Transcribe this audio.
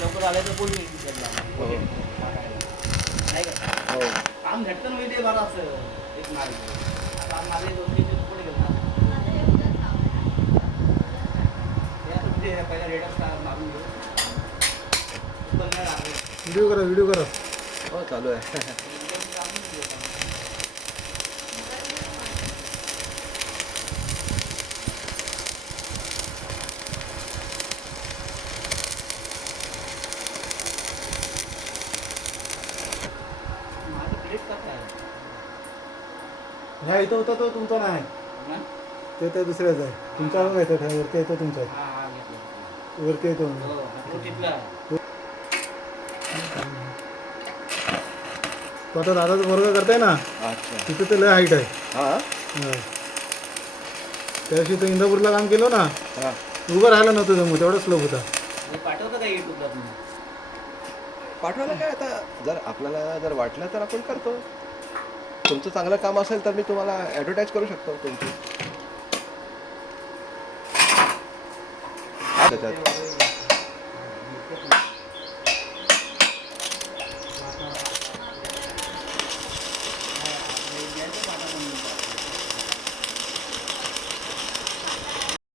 लवकर आले तर कोणी नाही का काम झटकन माहिती बरं असं एक मार्ग आता माझे 2-3 दिवस पुढे गेला पहिला रेट मागून घेऊ व्हिडिओ करा हो चालू आहे. ह्या इथं होता तो तुमचा नाही ते दुसऱ्याच आहे तुमचा बघायचा वरती येतो तुमचा वरती येतो तो आता दादाचा वर्ग करताय ना तिथे तर लय हाईट आहे. त्या दिवशी तो इंदापूरला काम केलं ना उभं राहायला नव्हतं जमू तेवढा स्लोप होता. पाठवतं का युट्यूबला तुम्ही पाठवायला काय आता जर आपल्याला जर वाटलं तर आपण करतो. तुमचं चांगलं काम असेल तर मी तुम्हाला ॲडव्हर्टाईज करू शकतो तुमची त्याच्यात